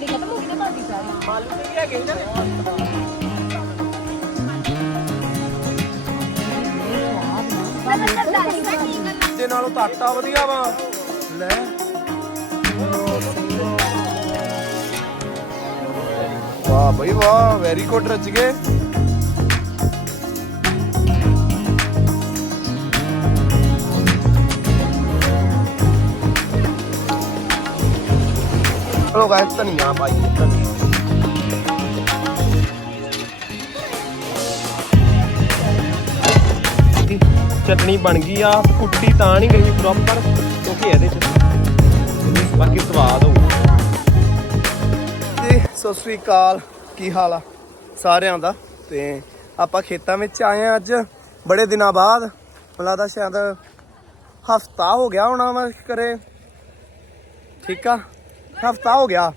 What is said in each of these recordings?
ਆਪਣੀ ਖਤਮ ਹੋ ਗਈ ਨਾ ਭਾਜੀ ਸਾਰੀ? ਆਲੂ ਤੇ ਵੀ ਹੈਗੇ ਨੇ ਦੇ ਨਾਲੋਂ ਤਾਂ ਆਟਾ ਵਧੀਆ ਵਾ। ਲੈ। ਵਾਹ ਬਈ ਵਾਹ ਵੈਰੀ ਗੁੱਡ ਰਚ ਗਏ। ਚਲੋ ਗਾਇਸ, ਧਨੀਆ ਪਾਈ ਧਨੀਆ। ਚਟਣੀ ਬਣ ਗਈ ਆ, ਕੁੱਟੀ ਤਾਂ ਨਹੀਂ ਗਈ ਪ੍ਰੋਪਰ ਕਿਉਂਕਿ ਇਹਦੇ ਚ ਬਾਕੀ ਸਵਾਦ ਹੋਊ। ਜੀ ਸਤਿ ਸ੍ਰੀ ਅਕਾਲ, ਕੀ ਹਾਲ ਆ ਸਾਰਿਆਂ ਦਾ? ਤੇ ਆਪਾਂ ਖੇਤਾਂ ਵਿੱਚ ਆਏ ਆ ਅੱਜ, ਬੜੇ ਦਿਨਾਂ ਬਾਅਦ। ਮੈਨੂੰ ਲੱਗਦਾ ਸ਼ਾਇਦ ਹਫਤਾ ਹੋ ਗਿਆ ਹੋਣਾ ਵਾ ਕਰੇ ਠੀਕ ਆ? ਹਫਤਾ ਹੋ ਗਿਆ।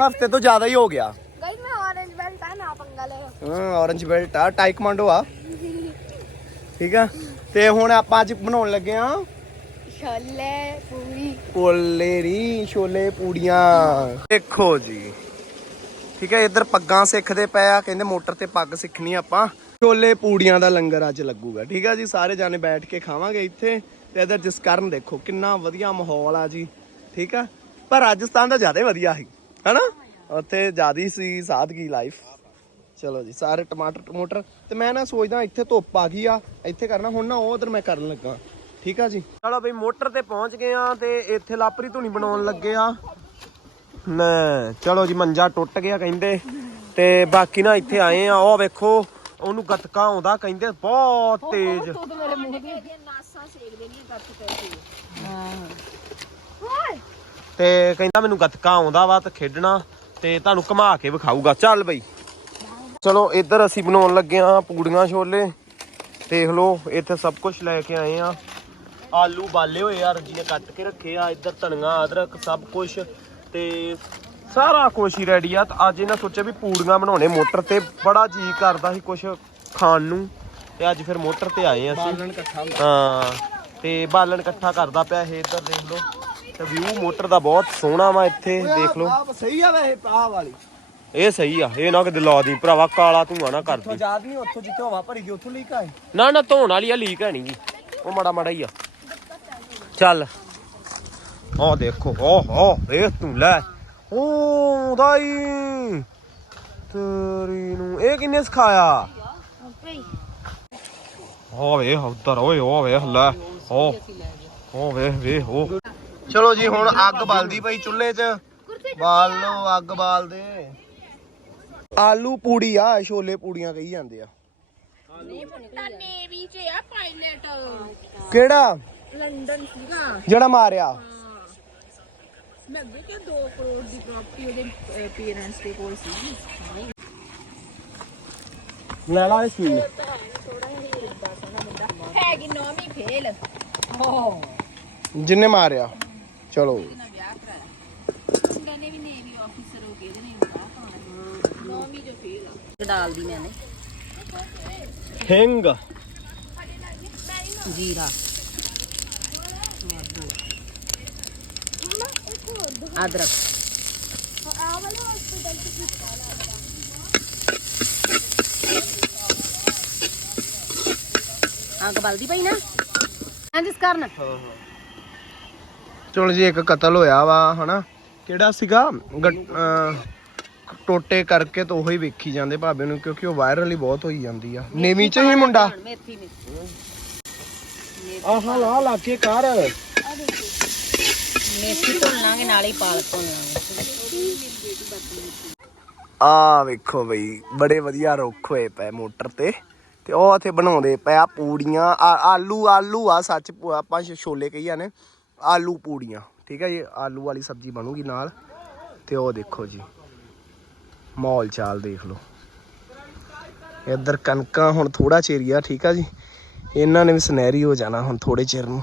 ਹਫ਼ਤੇ ਤੋਂ ਜ਼ਿਆਦਾ ਹੀ ਹੋ ਗਿਆ। ਗਈ ਮੈਂ orange belt ਆ ਨਾ ਪੰਗਾ ਲੈ ਹਾਂ ਔਰੰਜ ਬੈਲਟ ਆ ਟਾਈਕਮਾਂਡੋ ਆ। ਠੀਕ ਆ? ਤੇ ਹੁਣ ਆਪਾਂ ਅੱਜ ਬਣਾਉਣ ਲੱਗੇ ਆ ਛੋਲੇ ਪੂਰੀ। ਕੋਲੇਰੀ ਛੋਲੇ ਪੂੜੀਆਂ। ਦੇਖੋ ਜੀ। ਠੀਕ ਹੈ ਇੱਧਰ ਪੱਗਾਂ ਸਿੱਖਦੇ ਪਏ ਆ ਕਹਿੰਦੇ ਮੋਟਰ ਤੇ ਪੱਗ ਸਿੱਖਣੀ ਆਪਾਂ। ਛੋਲੇ ਪੂੜੀਆਂ ਦਾ ਲੰਗਰ ਅੱਜ ਲੱਗੂਗਾ। ਠੀਕ ਆ ਜੀ ਸਾਰੇ ਜਾਣੇ ਬੈਠ ਕੇ ਖਾਵਾਂਗੇ ਇੱਥੇ। ਤੇ ਇੱਧਰ ਜਸਕਰਨ ਦੇਖੋ ਕਿੰਨਾ ਵਧੀਆ ਮਾਹੌਲ ਆ ਜੀ। ਠੀਕ ਆ? ਪਰ ਰਾਜਸਥਾਨ ਦਾ ਜ਼ਿਆਦਾ ਵਧੀਆ ਸੀ ਹਨਾ? ਉੱਥੇ ਜ਼ਿਆਦੀ ਸੀ ਸਾਦਗੀ ਲਾਈਫ ਚਲੋ ਜੀ ਸਾਰੇ ਟਮਾਟਰ ਟਮੋਟਰ। ਤੇ ਮੈਂ ਨਾ ਸੋਚਦਾ ਇੱਥੇ ਧੁੱਪ ਆ ਗਈ ਆ ਇੱਥੇ ਕਰਨਾ ਹੁਣ ਨਾ ਉਹ ਉਧਰ ਮੈਂ ਕਰਨ ਲੱਗਾ। ਠੀਕ ਆ ਜੀ? ਚਲੋ ਬਈ ਮੋਟਰ ਤੇ ਪਹੁੰਚ ਗਏ ਆ ਤੇ ਇੱਥੇ ਲਾਪਰੀ ਧੂਣੀ ਬਣਾਉਣ ਲੱਗੇ ਆ। ਨਾ ਚਲੋ ਜੀ ਮੰਜਾ ਟੁੱਟ ਗਿਆ ਕਹਿੰਦੇ। ਤੇ ਬਾਕੀ ਨਾ ਇੱਥੇ ਆਏ ਆ ਉਹ ਵੇਖੋ ਉਹਨੂੰ ਗਤਕਾ ਆਉਂਦਾ ਕਹਿੰਦੇ ਬਹੁਤ ਤੇਜ਼ ਤੂੰ ਤਾਂ ਮੇਰੇ ਮੂੰਹ ਦੀ ਨਾਸਾਂ ਸੇਕ ਦੇਣੀਆਂ ਕੱਟ ਪੈ ਸੀ ਹਾਂ ਤੇ ਕਹਿੰਦਾ ਮੈਨੂੰ ਗਤਕਾ ਆਉਂਦਾ ਵਾ ਤੇ ਖੇਡਣਾ ਤੇ ਤੁਹਾਨੂੰ ਘੁਮਾ ਕੇ ਵਿਖਾਊਗਾ। ਚੱਲ ਬਈ। ਚਲੋ ਇੱਧਰ ਅਸੀਂ ਬਣਾਉਣ ਲੱਗੇ ਆ ਪੂੜੀਆਂ ਛੋਲੇ। ਦੇਖ ਲਓ ਇੱਥੇ ਸਭ ਕੁਝ ਲੈ ਕੇ ਆਏ ਆ। ਆਲੂ ਬਾਲੇ ਹੋਏ ਆ ਰੰਜੀਆਂ ਕੱਟ ਕੇ ਰੱਖੇ ਆ ਇੱਧਰ ਧਨੀਆ ਅਦਰਕ ਸਭ ਕੁਝ ਤੇ ਸਾਰਾ ਕੁਝ ਹੀ ਰੈਡੀ ਆ। ਤਾਂ ਅੱਜ ਇਹਨਾਂ ਸੋਚਿਆ ਵੀ ਪੂੜੀਆਂ ਬਣਾਉਣੇ। ਮੋਟਰ ਤੇ ਬੜਾ ਜੀ ਕਰਦਾ ਸੀ ਕੁਝ ਖਾਣ ਨੂੰ। ਤੇ ਅੱਜ ਫਿਰ ਮੋਟਰ ਤੇ ਆਏ ਆ ਅਸੀਂ। ਹਾਂ ਤੇ ਬਾਲਣ ਇਕੱਠਾ ਕਰਦਾ ਪਿਆ ਇਹ ਇੱਧਰ ਦੇਖ ਲਓ। ਤੇ ਵਿਊ ਮੋਟਰ ਦਾ ਬਹੁਤ ਸੋਹਣਾ ਵਾ ਇੱਥੇ ਦੇਖ ਲਓ। ਸਹੀ ਆ ਵੈਸੇ ਆਹ ਵਾਲੀ। ਇਹ ਸਹੀ ਆ ਇਹ ਨਾ ਕਿਤੇ ਲਾ ਦੀ ਭਰਾਵਾ ਕਾਲਾ ਧੂਆ ਨਾ ਕਰਦੀ ਆਜ਼ਾਦ ਨਹੀਂ ਉੱਥੋਂ ਜਿੱਥੇ ਹਵਾ ਭਰੀ ਦੀ ਉੱਥੋਂ ਲੀਕ ਆਏ। ਨਾ ਨਾ ਧੋਣ ਵਾਲੀ ਆ ਲੀਕ ਹੈ ਨੀ ਗੀ ਉਹ ਮਾੜਾ ਮਾੜਾ ਹੀ ਆ। ਚੱਲ। ਆਹ ਦੇਖੋ ਓ ਵੇਖ ਤੂੰ ਲੈ। ਓ ਦਾਈ ਤੇਰੀ ਨੂੰ ਇਹ ਕਿੰਨੇ ਸਿਖਾਇਆ? ਓ ਵੇ ਉਧਰ ਓਏ ਓ ਵੇ ਲੈ। ਓ ਓ ਵੇ ਵੇ ਓ ਚਲੋ ਜੀ ਹੁਣ ਅੱਗ ਬਲਦੀ ਪਈ ਚੁੱਲ੍ਹੇ 'ਚ। ਬਾਲ ਲਓ ਅੱਗ ਬਾਲ ਦੇ ਆਲੂ ਪੂੜੀ ਆ ਛੋਲੇ ਪੂੜੀਆਂ ਕਹੀ ਜਾਂਦੇ ਆ। ਤਾਂ ਨੇਵੀ ਚ ਆ ਪਾਇਲਟ ਕਿਹੜਾ? ਲੰਡਨ ਸੀਗਾ। ਜਿਹੜਾ ਮਾਰਿਆ। ਮੈਂ ਅੱਗੇ ਕਿ 2 ਕਰੋੜ ਦੀ ਪ੍ਰਾਪਰਟੀ ਉਹਦੇ ਪੇਰੈਂਟਸ ਦੇ ਕੋਲ ਸੀ। ਲੈ ਲਾ ਇਸ ਨੂੰ ਹੈਗੀ ਨੌਵੀਂ ਫੇਲ ਜਿੰਨੇ ਮਾਰਿਆ। ਚਲੋ। ਵਿਆਹ ਕਰਾਇਆ ਮੁੰਡਾ ਨੇ ਵੀ ਨੇਵੀ ਆਫੀਸਰ ਹੋ ਕੇ ਇਹਦੇ ਨੇ ਵਿਆਹ ਕਰਾਉਣਾ ਨੌਵੀਂ ਚ ਫੇਲ ਡਾਲਦੀ ਮੈਨੇ ਹਿੰਗ। ਜੀਰਾ। ਅਦਰਕ। ਅੱਗ ਬਲਦੀ ਪਈ ਨਾ? ਹਾਂ ਜਿਸ ਕਾਰਨ? ਚਲੋ ਜੀ ਇੱਕ ਕਤਲ ਹੋਇਆ ਵਾ ਹਨਾ? ਕਿਹੜਾ ਸੀਗਾ? ਟੋਟੇ ਕਰਕੇ ਤਾਂ ਉਹੀ ਵੇਖੀ ਜਾਂਦੇ ਭਾਬੇ ਨੂੰ ਕਿਉਂਕਿ ਉਹ ਵਾਇਰਲ ਹੀ ਬਹੁਤ ਹੋਈ ਜਾਂਦੀ ਆ। ਨੇਵੀ ਚ ਹੀ ਮੁੰਡਾ? ਆਹ ਲਾ ਲਾ ਕੇ ਕਰ ਮੇਥੀ ਧੁੱਲ ਲਾਂਗੇ ਨਾਲੇ ਹੀ ਪਾਲਕ ਧੁੱਲ ਲਾਂਗੇ ਆ ਵੇਖੋ ਬਈ ਬੜੇ ਵਧੀਆ ਰੁੱਖ ਹੋਏ ਪਏ ਮੋਟਰ ਤੇ ਤੇ ਉਹ ਇੱਥੇ ਬਣਾਉਂਦੇ ਪਿਆ ਪੂੜੀਆਂ। ਆ- ਆਲੂ ਆਲੂ ਆ ਸੱਚ ਆਪਾਂ ਛੋਲੇ ਕਹੀਆਂ ਨੇ ਆਲੂ ਪੂੜੀਆਂ, ਠੀਕ ਹੈ ਜੀ? ਆਲੂ ਵਾਲੀ ਸਬਜ਼ੀ ਬਣੂਗੀ ਨਾਲ। ਤੇ ਉਹ ਦੇਖੋ ਜੀ ਮਾਹੌਲ ਚਾਲ ਦੇਖ ਲਓ। ਇੱਧਰ ਕਣਕਾਂ ਹੁਣ ਥੋੜਾ ਚੇਰੀਆ ਠੀਕ ਆ ਜੀ? ਇਹਨਾਂ ਨੇ ਵੀ ਸੁਨਹਿਰੀ ਹੋ ਜਾਣਾ ਹੁਣ ਥੋੜੇ ਚਿਰ ਨੂੰ।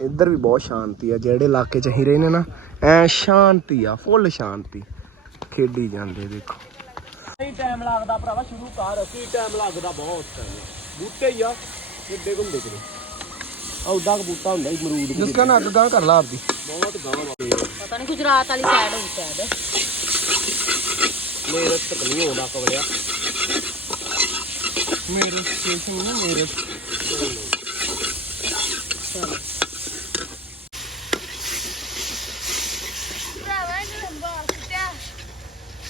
ਇੱਧਰ ਵੀ ਬਹੁਤ ਸ਼ਾਂਤੀ ਆ, ਜਿਹੜੇ ਇਲਾਕੇ ਚ ਅਸੀਂ ਰਹਿੰਦੇ ਨਾ, ਐ ਸ਼ਾਂਤੀ ਆ, ਫੁੱਲ ਸ਼ਾਂਤੀ। ਖੇਡੀ ਜਾਂਦੇ, ਦੇਖੋ। ਨਹੀਂ ਟਾਈਮ ਲੱਗਦਾ ਭਰਾਵਾ, ਸ਼ੁਰੂ ਕਰ। ਕੀ ਟਾਈਮ ਲੱਗਦਾ ਬਹੁਤ ਬੂਟੇ ਹੀ ਆ, ਕਿੱਡੇ ਘੁੰਮਦੇ ਕਿਰੇ ਔਦਾ ਕਬੂਤਾ ਹੁੰਦਾ ਹੀ ਮਰੂਦ ਜਿਸ ਕਾ ਨੱਕ ਗਾਂ ਕਰ ਲਾ ਆਪਦੀ। ਪਤਾ ਨਹੀਂ ਗੁਜਰਾਤ ਵਾਲੀ ਸਾਈਡ ਹੋਊ ਸ਼ਾਇਦ। ਮੇਰੇ ਤੱਕ ਨਹੀਂ ਆਉਂਦਾ ਕਵਲਿਆ ਮੇਰੇ ਸਟੇਸ਼ਨ ਨਾ ਮੇਰੇ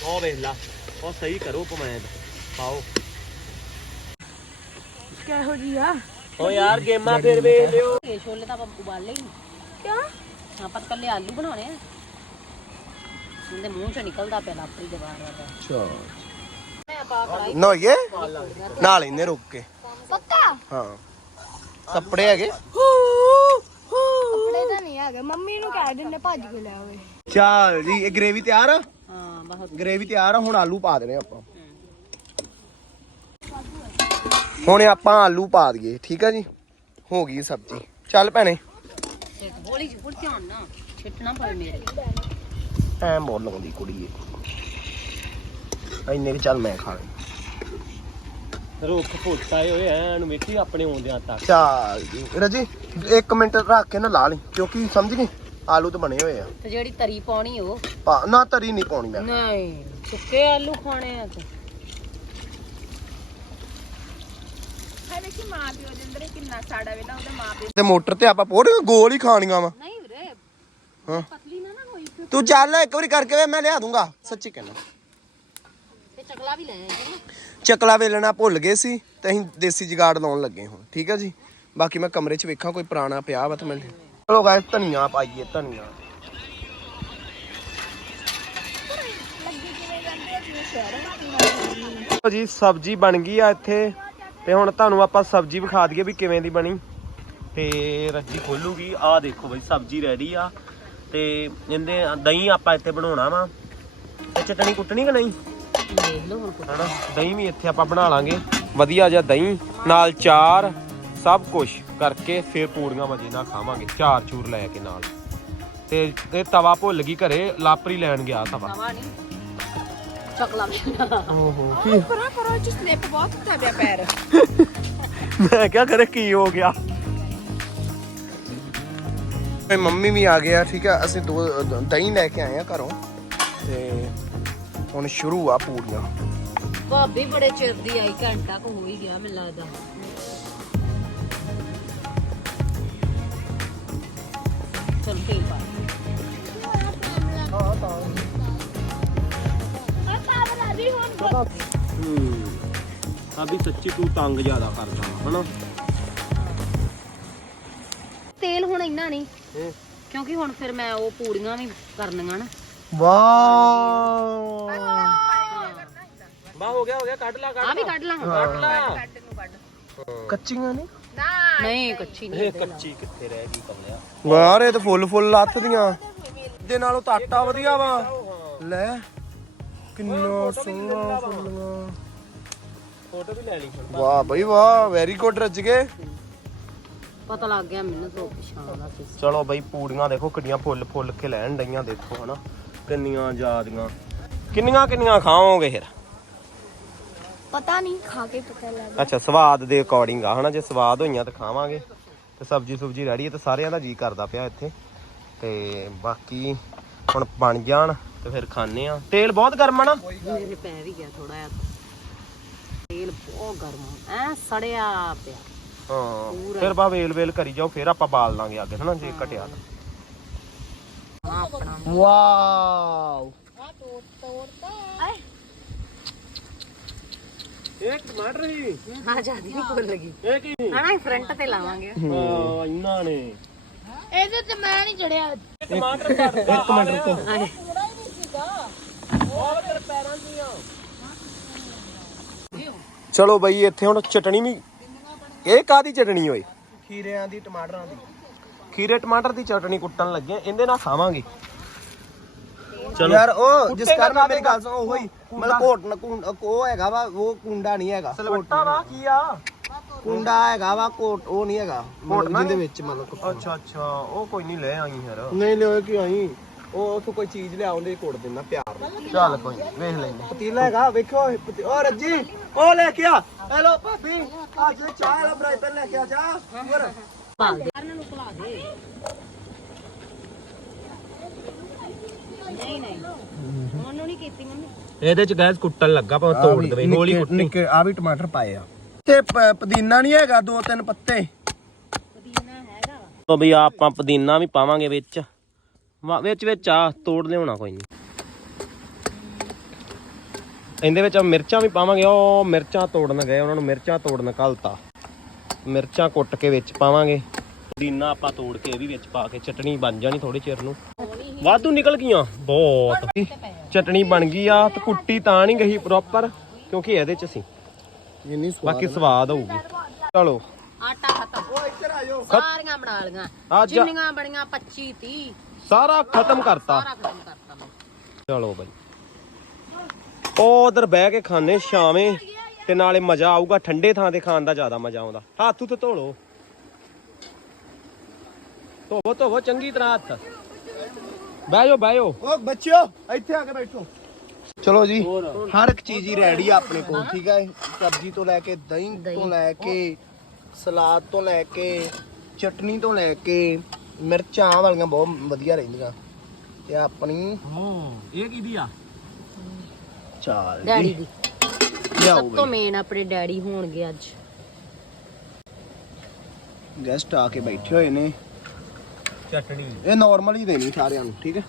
ਉਹ ਵੇਖ ਲਾ ਉਹ ਸਹੀ ਕਰੋ ਕਮੈਂਡ ਪਾਓ। ਕਿਹੋ ਜੀ ਆ? ਓ ਯਾਰ ਗੇਮਾਂ ਫੇਰ ਵੇਖ ਲਿਓ। ਇਹ ਛੋਲੇ ਤਾਂ ਆਪਾਂ ਉਬਾਲੇ ਹੀ ਕਿਉਂ? ਆਪਾਂ ਤਾਂ ਕੱਲੇ ਆਲੂ ਬਣਾਉਣੇ ਆ। ਉਹਦੇ ਮੂੰਹ ਚੋਂ ਨਿਕਲਦਾ ਪਿਆ ਲਾਪਰੀ ਦੇ ਬਾਹਰ ਦਾ ਅੱਛਾ। ਮੈਂ ਆਪਾਂ ਕੜਾਈ ਨੋਈਏ ਨਾਲ ਇਹਨੇ ਰੁਕ ਕੇ। ਪੱਕਾ? ਹਾਂ। ਕੱਪੜੇ ਹੈਗੇ? ਕੱਪੜੇ ਤਾਂ ਨਹੀਂ ਹੈਗੇ। ਮੰਮੀ ਨੂੰ ਕਹਿ ਦਿੰਦੇ ਭੱਜ ਕੇ ਲੈ ਆਵੇ ਚੱਲ ਜੀ ਇਹ ਗ੍ਰੇਵੀ ਤਿਆਰ ਆ? ਹਾਂ ਬਹੁਤ ਗ੍ਰੇਵੀ ਤਿਆਰ ਆ ਹੁਣ ਆਲੂ ਪਾ ਦੇਣੇ ਆਪਾਂ। ਹੁਣ ਆਪਾਂ ਆਲੂ ਪਾ ਦਈਏ ਠੀਕ ਆ ਜੀ? ਹੋ ਗਈ ਸਬਜ਼ੀ। ਚੱਲ ਭੈਣੇ। ਇੱਕ ਬੋਲੀ ਚ ਪੁੱਟ ਧਿਆਨ ਨਾ ਛਿੱਟਣਾ ਪਵੇ ਮੇਰੇ ਐ ਬੋਲ ਲਾਉਂਦੀ ਕੁੜੀ ਇਹ। ਇੰਨੇ ਕਿ ਚੱਲ ਮੈਂ ਖਾ ਲਈ ਰੁੱਖ ਫੁੱਟਾਏ ਹੋਏ ਐਨ ਵੇਖੀ ਆਪਣੇ ਆਉਂਦਿਆਂ ਤੱਕ। ਚੱਲ ਜੀ। ਰਜੀ ਇੱਕ ਮਿੰਟ ਰੱਖ ਕੇ ਨਾ ਲਾ ਲਈ ਕਿਉਂਕਿ ਸਮਝ ਗਈ ਆਲੂ ਤਾਂ ਬਣੇ ਹੋਏ ਆ। ਤੇ ਜਿਹੜੀ ਤਰੀ ਪਾਉਣੀ ਉਹ? ਪਾ- ਨਾ ਤਰੀ ਨਹੀਂ ਪਾਉਣੀ ਮੈਂ। ਨਹੀਂ ਸੁੱਕੇ ਆਲੂ ਖਾਣੇ ਆ ਤੇ। ਤੇ ਮੋਟਰ ਤੇ ਆਪਾਂ ਪੂਰੇ ਗੋਲ ਹੀ ਖਾਣੀਆਂ ਵਾ। ਨਹੀਂ ਵੀਰੇ ਹਾਂ। ਪਤਲੀ ਨਾ ਨਾ ਹੋਈ ਤੂੰ ਚੱਲ ਇੱਕ ਵਾਰੀ ਕਰਕੇ ਵੇ ਮੈਂ ਲਿਆ ਦੂੰਗਾ ਸੱਚੀ ਕਹਿਣਾ ਤੇ ਚਕਲਾ ਵੀ ਲੈ ਚਕਲਾ ਵੇਲਣਾ ਭੁੱਲ ਗਏ ਸੀ ਤੇ ਅਸੀਂ ਦੇਸੀ ਜਗਾੜ ਲਾਉਣ ਲੱਗੇ ਹੁਣ ਠੀਕ ਆ ਜੀ? ਬਾਕੀ ਮੈਂ ਕਮਰੇ 'ਚ ਵੇਖਾਂ ਕੋਈ ਪੁਰਾਣਾ ਪਿਆ ਵਾ ਤਾਂ ਮੈਂ ਚਲੋ ਗਾਇਸ ਧਨੀਆ ਪਾਈਏ ਧਨੀਆ। ਜੀ ਸਬਜ਼ੀ ਬਣ ਗਈ ਆ ਇੱਥੇ। ਤੇ ਹੁਣ ਤੁਹਾਨੂੰ ਆਪਾਂ ਸਬਜ਼ੀ ਵਿਖਾ ਦਈਏ ਵੀ ਕਿਵੇਂ ਦੀ ਬਣੀ। ਤੇ ਰੱਜੀ ਖੋਲੂਗੀ। ਆ ਦੇਖੋ ਬਈ ਸਬਜ਼ੀ ਰੈਡੀ ਆ। ਤੇ ਇਹਦੇ ਦਹੀਂ ਆਪਾਂ ਇੱਥੇ ਬਣਾਉਣਾ ਵਾ। ਤੇ ਚਟਣੀ ਕੁੱਟਣੀ ਕਿ ਨਹੀਂ? ਦੇਖ ਲਓ ਹੁਣ ਹਨਾ? ਦਹੀਂ ਵੀ ਇੱਥੇ ਆਪਾਂ ਬਣਾ ਲਾਂਗੇ। ਵਧੀਆ ਜਿਹਾ ਦਹੀਂ ਨਾਲ ਚਾਰ ਸਭ ਕੁਝ ਕਰਕੇ ਫੇਰ ਪੂੜੀਆਂ ਮਜੇ ਨਾਲ ਖਾਵਾਂਗੇ ਚਾਰ ਚੂਰ ਲੈ ਕੇ ਨਾਲ। ਤੇ ਇਹ ਤਵਾ ਭੁੱਲ ਗਈ ਘਰੇ ਲਾਪਰੀ ਲੈਣ ਗਿਆ ਤਵਾ ਨਹੀਂ। ਵੀ ਓਹੋ ਪਰਾਂ ਪਰਾਂ ਚ ਸਲਿੱਪ ਬਹੁਤ ਹੁੰਦਾ ਪਿਆ ਪੈਰ। ਮੈਂ ਕਿਹਾ ਕਰੇ ਕੀ ਹੋ ਗਿਆ? ਮੇਰੀ ਮੰਮੀ ਵੀ ਆ ਗਿਆ ਠੀਕ ਆ। ਅਸੀਂ ਦੋ ਦ- ਦਹੀਂ ਲੈ ਕੇ ਆਏ ਆ ਘਰੋਂ। ਤੇ ਹੁਣ ਸ਼ੁਰੂ ਆ ਪੂੜੀਆਂ। ਭਾਬੀ ਬੜੇ ਚਿਰ ਦੀ ਆਈ ਘੰਟਾ ਕੁ ਹੋ ਹੀ ਗਿਆ ਮੈਨੂੰ ਲੱਗਦਾ। ਚਲ ਤੇਲ ਪਾ ਹੂੰ। ਆ ਵੀ ਸੱਚੀ ਤੂੰ ਤੰਗ ਜ਼ਿਆਦਾ ਕਰਦਾ ਹਨਾ? ਤੇਲ ਹੁਣ ਇੰਨਾ ਨਹੀਂ ਕਿਉਂਕਿ ਹੁਣ ਫਿਰ ਮੈਂ ਉਹ ਪੂੜੀਆਂ ਵੀ ਕਰਨੀਆਂ ਨਾ। ਵਾਓ ਬਾ ਹੋ ਗਿਆ ਹੋ ਗਿਆ ਕੱਢ ਲਾ ਆ ਵੀ ਕੱਢ ਲਾਂਗਾ ਕੱਢ ਲਾ। ਕੱਚੀਆਂ ਨਹੀਂ? ਨਹੀਂ ਕੱਚੀ ਨਹੀਂ ਇਹ ਕੱਚੀ ਕਿੱਥੇ ਰਹਿ ਗਈ ਕਮਲਿਆ? ਵਾਹ ਇਹ ਤਾਂ ਫੁੱਲ ਫੁੱਲ ਲੱਥਦੀਆਂ। ਦੇ ਨਾਲੋਂ ਤਾਂ ਆਟਾ ਵਧੀਆ ਵਾ। ਲੈ। ਕਿੰਨਾ ਸੋਹਣਾ ਫੁੱਲੀਆਂ ਫੋਟੋ ਵੀ। ਲੈ ਲਈ ਹੁਣ ਵਾਹ ਬਈ ਵਾਹ ਵੈਰੀ ਗੁੱਡ ਰੱਜ ਗਏ। ਪਤਾ ਲੱਗ ਗਿਆ ਮੈਨੂੰ ਤੋਂ ਪਛਾਣ ਦਾ ਕਿਸ ਚਲੋ ਬਈ ਪੂੜੀਆਂ ਦੇਖੋ ਕਿੰਨੀਆਂ ਫੁੱਲ ਫੁੱਲ ਕੇ ਲੈਣ ਡਈਆਂ ਦੇਖੋ ਹਨਾ। ਕਿੰਨੀਆਂ ਜ਼ਿਆਦੀਆਂ ਕਿੰਨੀਆਂ ਕਿੰਨੀਆਂ ਖਾਓਗੇ ਫਿਰ? ਪਤਾ ਨਹੀਂ ਖਾ ਕੇ ਪਤਾ ਲੱਗ ਅੱਛਾ ਸਵਾਦ ਦੇ ਅਕੋਰਡਿੰਗ ਆ ਹਨਾ। ਜੇ ਸਵਾਦ ਹੋਈਆਂ ਤਾਂ ਖਾਵਾਂਗੇ। ਤੇ ਸਬਜੀ ਸੁਬਜੀ ਰੈਡੀ ਹੈ ਤੇ ਸਾਰਿਆਂ ਦਾ ਜੀ ਕਰਦਾ ਪਿਆ ਇੱਥੇ। ਤੇ ਬਾਕੀ ਹੁਣ ਬਣ ਜਾਣ। ਤੇ ਫਿਰ ਖਾਣੇ ਆ ਤੇਲ ਬਹੁਤ ਗਰਮ ਆ ਨਾ? ਮੇਰੇ ਪੈ ਵੀ ਗਿਆ ਥੋੜਾ ਜਿਹਾ। ਤੇਲ ਬਹੁਤ ਗਰਮ ਐ ਸੜਿਆ ਪਿਆ। ਹਾਂ ਫਿਰ ਬਾ ਵੇਲ ਵੇਲ ਕਰੀ ਜਾਓ ਫਿਰ ਆਪਾਂ ਬਾਲ ਲਾਂਗੇ ਅੱਗੇ ਹਨਾ ਜੇ ਘਟਿਆ ਤਾਂ। ਹਾਂ ਆਪਣਾ। ਵਾਓ। ਇਹ ਟਮਾਟਰ ਹੀ। ਹਾਂ ਜਿਆਦੀ ਨਹੀਂ ਕੋਲ ਲੱਗੀ ਇਹ ਕੀ? ਹਣਾ ਫਰੰਟ ਤੇ ਲਾਵਾਂਗੇ। ਹਾਂ। ਇਹਨਾਂ ਨੇ। ਇਹਦੇ ਤੇ ਮੈਂ ਨਹੀਂ ਚੜਿਆ ਟਮਾਟਰ ਕਰਦਾ ਇੱਕ ਮਿੰਟ ਰੁਕੋ। ਚਲੋ ਬਈ ਇੱਥੇ ਹੁਣ ਚਟਣੀ ਵੀ ਇਹ ਕਾਦੀ ਚਟਣੀ ਓਏ? ਖੀਰਿਆਂ ਦੀ ਟਮਾਟਰਾਂ ਦੀ। ਖੀਰੇ ਟਮਾਟਰ ਦੀ ਚਟਣੀ ਕੁੱਟਣ ਲੱਗੇ ਆ, ਇਹਦੇ ਨਾਲ ਖਾਵਾਂਗੇ। ਚਲੋ। ਯਾਰ ਉਹ ਜਿਸ ਕੁੱਟੇਗਾ ਕਾਰਨ ਮੇਰੀ ਗੱਲ ਸੁਣ ਉਹ ਹੀ ਮਤਲਬ ਘੋਟ ਨਾ ਕੁੰ- ਉਹ ਹੈਗਾ ਵਾ ਉਹ ਕੁੰਡਾ ਨਹੀਂ ਹੈਗਾ। ਸਲਵੱਟਾ ਵਾ ਕੀ ਆ? ਕੁੰਡਾ ਹੈਗਾ ਵਾ ਕੋਟ ਉਹ ਨਹੀਂ ਹੈਗਾ। ਮਤਲਬ ਜਿਹਦੇ ਵਿੱਚ ਮਤਲਬ ਅੱਛਾ ਅੱਛਾ ਉਹ ਕੋਈ ਨਹੀਂ ਲੈ ਆਈ ਯਾਰ। ਨਹੀਂ ਲਿਓ ਕਿ ਆਈ? ਉਹ ਉਥੋਂ ਕੋਈ ਚੀਜ਼ ਲਿਆਉਂਦੇ ਕੋਟ ਦਿੰਦਾ ਪਿਆਰ ਨਾਲ। ਚੱਲ ਕੋਈ ਨੀ, ਵੇਖ ਲੈਂਦੇ। ਪਤੀਲਾ ਹੈਗਾ ਵੇਖੋ ਇਹ ਪਤੀ- ਉਹ ਰੱਜੀ। ਉਹ ਲੈ ਕੇ ਆ। ਹੈਲੋ ਭਾਬੀ ਅੱਜ ਚਾਹ ਵਾਲਾ ਬਰਾਈਟਰ ਲੈ ਕੇ ਆ ਜਾ ਹੋਰ। ਭਾਲ ਦੇ ਇਹਨਾਂ ਨੂੰ ਭੁਲਾ ਦੇ ਨਹੀਂ ਨਹੀਂ ਉਹਨੂੰ ਨਹੀਂ ਕੀਤੀ ਮੰਮੀ ਇਹਦੇ ਚ ਗੈਸ ਕੁੱਟਣ ਲੱਗਾ ਪਰ ਤੋੜ ਦੇਵੇ ਹੌਲੀ ਕੁੱਟੀ। ਨਿੱਕੇ ਆ ਵੀ ਟਮਾਟਰ ਪਾਏ ਆ। ਤੇ ਪੁਦੀਨਾ ਨਹੀਂ ਹੈਗਾ ਦੋ ਤਿੰਨ ਪੱਤੇ। ਪੁਦੀਨਾ ਹੈਗਾ ਵਾ ਤੋ ਵੀ ਆਹ ਆਪਾਂ ਪੁਦੀਨਾ ਵੀ ਪਾਵਾਂਗੇ ਵਿੱਚ। ਵਿੱਚ ਵਿੱਚ ਆ ਤੋੜ ਲਿਆਉਣਾ ਕੋਈ ਨਹੀਂ ਇਹਦੇ ਵਿੱਚ ਮਿਰਚਾਂ ਵੀ ਪਾਵਾਂਗੇ ਉਹ ਮਿਰਚਾਂ ਤੋੜਨ ਗਏ ਉਹਨਾਂ ਨੂੰ ਮਿਰਚਾਂ ਤੋੜਨ ਘਲਤਾ। ਮਿਰਚਾਂ ਕੁੱਟ ਕੇ ਵਿੱਚ ਪਾਵਾਂਗੇ। ਪੁਦੀਨਾ ਆਪਾਂ ਤੋੜ ਕੇ ਇਹ ਵੀ ਵਿੱਚ ਪਾ ਕੇ ਚਟਣੀ ਬਣ ਜਾਣੀ ਥੋੜੇ ਚਿਰ ਨੂੰ। ਵਾਧੂ ਨਿਕਲ ਗਈਆਂ? ਬਹੁਤ। ਚਟਣੀ ਬਣ ਗਈ ਆ ਤੇ ਕੁੱਟੀ ਤਾਂ ਨਹੀਂ ਗਈ ਪ੍ਰੋਪਰ ਕਿਉਂਕਿ ਇਹਦੇ ਚ ਸੀ। ਇੰਨੀ ਬਾਕੀ ਸਵਾਦ ਹੋਊਗੀ। ਚਲੋ। ਆਟਾ ਖਤਮ। ਉਹ ਇੱਧਰ ਆ ਜਾਓ। ਸਾਰੀਆਂ ਬਣਾ ਲੀਆਂ ਜਿੰਨੀਆਂ ਬੜੀਆਂ 25 30 ਸਾਰਾ ਖਤਮ ਕਰਤਾ। ਸਾਰਾ ਖਤਮ ਕਰਤਾ ਮੈਂ। ਚਲੋ ਬਾਈ। ਉਹ ਉਧਰ ਬਹਿ ਕੇ ਖਾਣੇ ਸ਼ਾਵੇਂ ਤੇ ਨਾਲੇ ਮਜ਼ਾ ਆਊਗਾ ਠੰਡੇ ਥਾਂ ਤੇ ਖਾਣ ਦਾ ਜ਼ਿਆਦਾ ਮਜ਼ਾ ਆਉਂਦਾ। ਹੱਥ ਉੱਤੇ ਧੋ ਲਓ। ਧੋਵੋ ਧੋਵੋ ਚੰਗੀ ਤਰ੍ਹਾਂ ਹੱਥ। ਬਹਿ ਜਾਓ ਬਹਿ ਜਾਓ। ਓ ਬੱਚਿਓ ਇੱਥੇ ਆ ਕੇ ਬੈਠੋ। ਚਲੋ ਜੀ ਹਰ। ਇੱਕ ਚੀਜ਼ ਹੀ ਰੈਡੀ ਆ ਆਪਣੇ ਕੋਲ ਠੀਕ ਹੈ ਸਬਜ਼ੀ ਤੋਂ ਲੈ ਕੇ ਦਹੀਂ ਤੋਂ ਲੈ ਕੇ ਸਲਾਦ ਤੋਂ ਲੈ ਕੇ ਚਟਨੀ ਤੋਂ ਲੈ ਕੇ ਮਿਰਚਾਂ ਵਾਲੀਆਂ ਬਹੁਤ ਵਧੀਆ ਰਹਿੰਦੀਆਂ। ਤੇ ਆਪਣੀ ਹਾਂ ਇਹ ਕਿਹਦੀ ਆ? ਚਾਲ ਡੈਡੀ ਦੀ। ਲਿਆਓ ਸਭ ਤੋਂ ਮੇਨ ਆਪਣੇ ਡੈਡੀ ਹੋਣਗੇ ਅੱਜ। ਗੈਸਟ ਆ ਕੇ ਬੈਠੇ ਹੋਏ ਨੇ। ਚਟਣੀ। ਇਹ ਨਾਰਮਲ ਹੀ ਦੇਣੀ ਸਾਰਿਆਂ ਨੂੰ ਠੀਕ ਹੈ?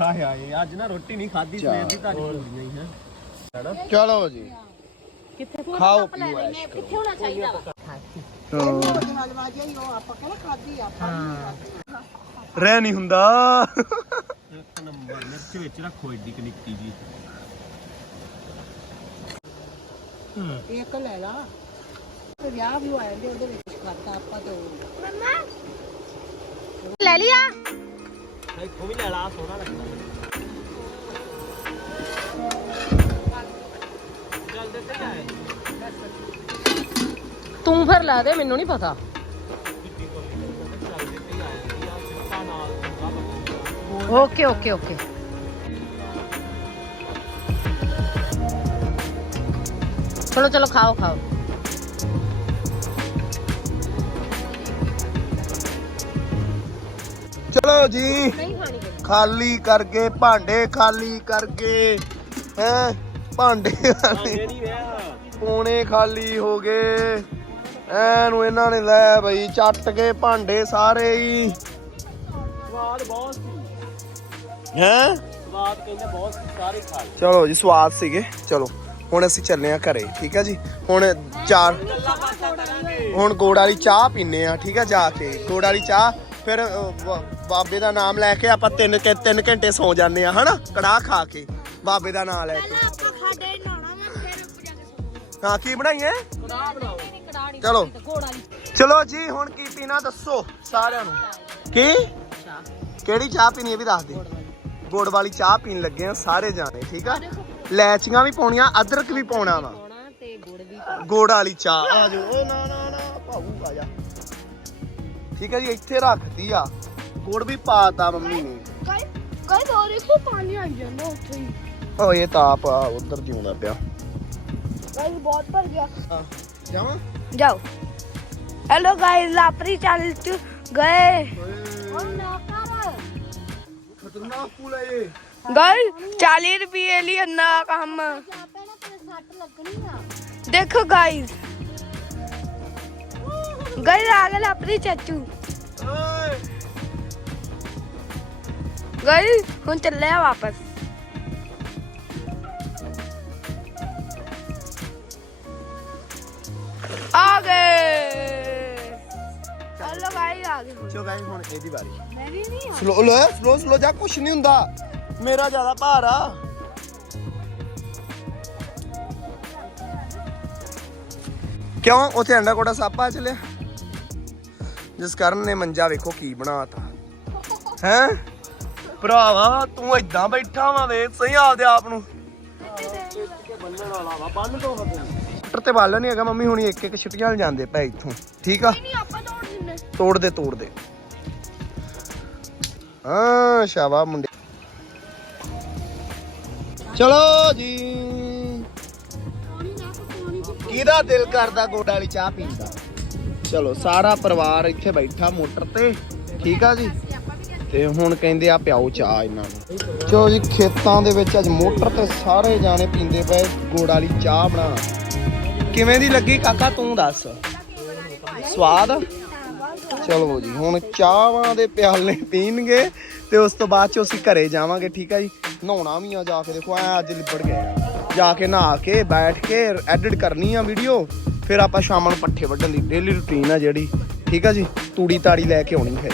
ਹਾਏ ਹਾਏ ਅੱਜ ਨਾ ਰੋਟੀ ਨਹੀਂ ਖਾਧੀ ਸਵੇਰ ਦੀ ਤੁਹਾਡੀ ਪੂਰੀਆਂ ਹੀ ਹੈ। ਚਲੋ ਜੀ। ਕਿੱਥੇ ਖਾਓ ਪੀਓ ਐਸ਼ ਕਿੱਥੇ ਹੋਣਾ ਚਾਹੀਦਾ ਵਾ? ਕਰੋ ਰਹਿ ਨਹੀਂ ਹੁੰਦਾ। ਨੰਬਰ ਮਿਰਚ ਵਿੱਚ ਰੱਖੋ ਏਡੀ ਕਨਿੱਕੀ ਜੀ। ਇੱਕ ਲੈ ਲਾ। ਤੇ ਵਿਆਹ ਵੀ ਹੋਇਆ ਤੇ ਉਹਦੇ ਵਿੱਚ ਖਾਤਾ ਆਪਾਂ ਤੇ ਲੈ ਲਿਆ। ਇੱਥੋਂ ਵੀ ਲੈ ਲਾ ਸੋਹਣਾ ਲੱਗਦਾ। ਚੱਲ ਦੇ ਤੇ ਆਏ ਤੂੰ ਫਿਰ ਲਾ ਦੇ ਮੈਨੂੰ ਨਹੀਂ ਪਤਾ। ਓਕੇ ਓਕੇ ਓਕੇ ਚਲੋ ਚਲੋ ਖਾਓ ਖਾਓ ਚਲੋ ਜੀ ਨਹੀਂ ਖਾਣੀ ਖਾਲੀ ਕਰਕੇ ਭਾਂਡੇ ਖਾਲੀ ਕਰਕੇ ਹੈ ਭਾਂਡੇ ਖਾਲੀ ਨਹੀਂ ਵਿਆਹ ਪੋਣੇ ਖਾਲੀ ਹੋ ਗਏ ਐਨੂੰ ਇਹਨਾਂ ਨੇ ਲੈ ਬਈ ਚੱਟ ਕੇ ਭਾਂਡੇ ਸਾਰੇ ਹੀ ਸਵਾਦ ਬਹੁਤ ਸੀ ਹੈ? ਸਵਾਦ ਕਹਿੰਦੇ ਬਹੁਤ ਸੀ ਸਾਰੇ ਖਾ ਲਏ। ਚਲੋ ਜੀ ਸਵਾਦ ਸੀਗੇ। ਚਲੋ ਹੁਣ ਅਸੀਂ ਚੱਲੇ ਆ ਘਰੇ ਠੀਕ ਹੈ ਜੀ? ਹੁਣ ਚਾਰ ਹੁਣ ਗੋੜ ਵਾਲੀ ਚਾਹ ਪੀਨੇ ਆ ਠੀਕ ਹੈ ਜਾ ਕੇ। ਗੋੜ ਵਾਲੀ ਚਾਹ ਫਿਰ ਬਾਬੇ ਦਾ ਨਾਮ ਲੈ ਕੇ ਆਪਾਂ ਤਿੰਨ ਘੰ- ਤਿੰਨ ਘੰਟੇ ਸੌ ਜਾਂਦੇ ਆ ਹਨਾ? ਕੜਾਹ ਖਾ ਕੇ ਬਾਬੇ ਦਾ ਨਾਮ ਲੈ ਕੇ। ਆਪਾਂ ਖਾਡੇ ਨਹਾਉਣਾ ਵਾ ਫਿਰ ਉੱਪਰ ਜਾ ਕੇ ਸੌਣਾ ਹਾਂ ਕੀ ਬਣਾਈਏ? ਕੜਾਹ ਬਣਾਓ ਕੜਾਹ ਨਹੀਂ ਚਲੋ। ਚਲੋ ਜੀ ਹੁਣ ਕੀ ਪੀਣਾ ਦੱਸੋ ਸਾਰਿਆਂ ਨੂੰ। ਕੀ? ਚਾਹ। ਕਿਹੜੀ ਚਾਹ ਪੀਣੀ ਇਹ ਵੀ ਦੱਸ ਦੇ। ਗੁੜ ਵਾਲੀ ਚਾਹ ਪੀਣ ਲੱਗੇ ਆ ਸਾਰੇ ਜਾਣੇ ਠੀਕ ਆ? ਲੈਚੀਆਂ ਵੀ ਪਾਉਣੀਆਂ ਅਦਰਕ ਵੀ ਪਾਉਣਾ ਵਾ। ਪਾਉਣਾ ਤੇ ਗੁੜ ਵੀ ਗੁੜ ਵਾਲੀ ਚਾਹ ਆ ਜਾਓ। ਓ ਨਾ ਨਾ ਨਾ ਭਾਊ ਆ ਜਾ। ਠੀਕ ਹੈ ਜੀ ਇੱਥੇ ਰੱਖਤੀ ਆ। ਗੁੜ ਵੀ ਪਾਤਾ ਮੰਮੀ ਨੇ। ਗਾਇਸ ਗਾਇਸ ਉਹ ਦੇਖੋ ਪਾਣੀ ਆ ਜਾਂਦਾ ਉੱਥੇ ਹੀ। ਓ ਇਹ ਤਾਂ ਆਪ ਉਧਰ ਜਿਉਂਦਾ ਪਿਆ। ਗਾਇਸ ਬਹੁਤ ਭਰ ਗਿਆ। ਜਾਵਾਂ? ਜਾਓ। ਹੈਲੋ ਗਾਇਸ ਲਾਪਰੀ ਚੱਲ ਚ ਗਏ। ਨਾ ਕਰ ਖਤਰਨਾਕ ਪੂਲ ਹੈ ਇਹ ਗਾਇਸ 40 ਰੁਪਏ ਲਈ ਇੰਨਾ ਕੰਮ। ਦੇਖੋ ਗਾਇਸ। ਗਾਇਸ, ਆ ਗਿਆ ਲਾਪਰੀ ਚਾਚੂ। ਓਏ ਗਾਇਸ, ਹੁਣ ਚੱਲਿਆ ਆ ਵਾਪਸ। ਆ ਗਏ। ਚਲੋ ਗਾਇਸ, ਆ ਗਏ। ਚਲੋ ਗਾਇਸ, ਹੁਣ ਇਹਦੀ ਵਾਰੀ। ਮੈਂ ਵੀ ਨਹੀਂ ਆ ਸਲੋ ਲੋ ਸਲੋ ਸਲੋ ਜਾ ਕੁਛ ਨਹੀਂ ਹੁੰਦਾ ਮੇਰਾ ਜ਼ਿਆਦਾ ਭਾਰ ਆ ਕਿਉਂ ਉਥੇ ਅੰਡਾ ਕੋਟਾ ਸਾਪਾ ਚੱਲਿਆ ਜਿਸ ਕਾਰਨ ਨੇ ਮੰਜਾ ਵੇਖੋ ਕੀ ਬਣਾਤਾ ਹੈ ਭਰਾਵਾ ਤੂੰ ਏਦਾਂ ਬੈਠਾ ਵਾ ਵੇ ਸਹੀ ਆਪਦੇ ਆਪ ਨੂੰ। ਟਰ ਤੇ ਬਾਲ ਨਹੀਂ ਹੈਗਾ ਮੰਮੀ ਹੁਣੀ ਇੱਕ ਇੱਕ ਛੁੱਟੀਆਂ ਨਾਲ ਜਾਂਦੇ ਪਏ ਇੱਥੋਂ। ਠੀਕ ਆ? ਨਹੀਂ ਆਪਾਂ ਤੋੜ ਦਿੰਨੇ ਤੋੜ ਦੇ ਤੋੜ ਦੇ ਹਾਂ ਸ਼ਾਬਾ ਮੁੰਡੇ। ਚਲੋ ਜੀ। ਕਿਹਦਾ ਦਿਲ ਕਰਦਾ ਗੋੜ ਵਾਲੀ ਚਾਹ ਪੀਣ ਦਾ? ਚਲੋ, ਸਾਰਾ ਪਰਿਵਾਰ ਇੱਥੇ ਬੈਠਾ ਮੋਟਰ ਤੇ, ਠੀਕ ਆ ਜੀ? ਤੇ ਹੁਣ ਕਹਿੰਦੇ ਆ ਪਿਆਓ ਚਾਹ ਇਹਨਾਂ ਨੂੰ। ਚਲੋ ਜੀ, ਖੇਤਾਂ ਦੇ ਵਿੱਚ ਅੱਜ ਮੋਟਰ ਤੇ ਸਾਰੇ ਜਾਣੇ ਪੀਂਦੇ ਪਏ ਗੁੜ ਵਾਲੀ ਚਾਹ ਬਣਾ ਕਿਵੇਂ ਦੀ ਲੱਗੀ? ਕਾਕਾ, ਤੂੰ ਦੱਸ। ਸਵਾਦ? ਚਲੋ ਜੀ, ਹੁਣ ਚਾਹਾਂ ਦੇ ਪਿਆਲੇ ਪੀਣਗੇ ਤੇ ਉਸ ਤੋਂ ਬਾਅਦ ਚ ਅਸੀਂ ਘਰੇ ਜਾਵਾਂਗੇ, ਠੀਕ ਆ ਜੀ? ਨਹਾਉਣਾ ਵੀ ਆ ਜਾ ਕੇ, ਦੇਖੋ, ਐ ਅੱਜ ਲਿਬੜ ਗਏ ਆ। ਜਾ ਕੇ ਨਹਾ ਕੇ, ਬੈਠ ਕੇ ਐਡਿਟ ਕਰਨੀ ਆ ਵੀਡੀਓ ਫਿਰ ਆਪਾਂ ਸ਼ਾਮ ਨੂੰ ਪੱਠੇ ਵੱਢਣ ਦੀ ਡੇਲੀ ਰੁਟੀਨ ਆ ਜਿਹੜੀ, ਠੀਕ ਆ ਜੀ? ਤੂੜੀ ਤਾੜੀ ਲੈ ਕੇ ਆਉਣੀ ਫਿਰ।